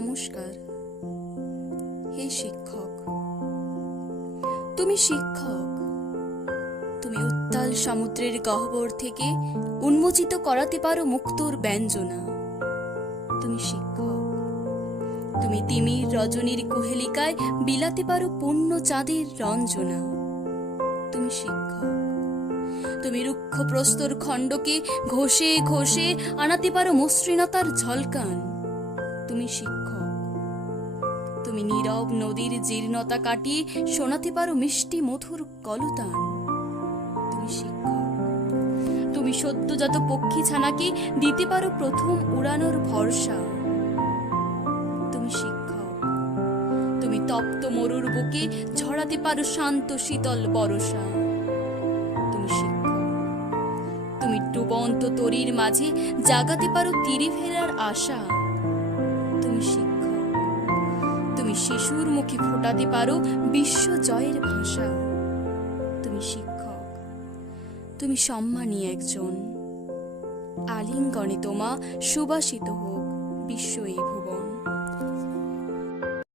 নমস্কার। হে শিক্ষক, তুমি শিক্ষক। তুমি উত্তাল সমুদ্রের গহ্বর থেকে উন্মোচিত করাতে পারো মুক্তোর ব্যঞ্জনা। তুমি শিক্ষক। তুমি তিমির রজনীর কুহেলিকায় বিলাতে পারো পূর্ণ চাঁদের রঞ্জনা। তুমি শিক্ষক। তুমি রুক্ষ প্রস্তর খণ্ডকে ঘষে ঘষে আনাতে পারো মসৃণতার ঝলকান। তুমি শিক্ষক। তুমি নীরব নদীর জীর্ণতা কাটিয়ে শোনাতে পারো মিষ্টি মধুর কলতান। তুমি শিক্ষক। তুমি সদ্যজাত পক্ষী ছানাকে দিতে পারো প্রথম উড়ানোর ভরসা। তুমি শিক্ষক। তুমি তপ্ত মরুর বুকে ঝরাতে পারো শান্ত শীতল বরষা। তুমি শিক্ষক। তুমি ডুবন্ত তরীর মাঝে জাগাতে পারো তীরে ফেরার আশা। তুমি শিক্ষক। তুমি শিশুর মুখে ফোটাতে পারো বিশ্ব জয়ের ভাষা। তুমি শিক্ষক। তুমি সম্মানী একজন। আলিঙ্গনে তোমা সুবাসিত হোক বিশ্ব এই ভুবন।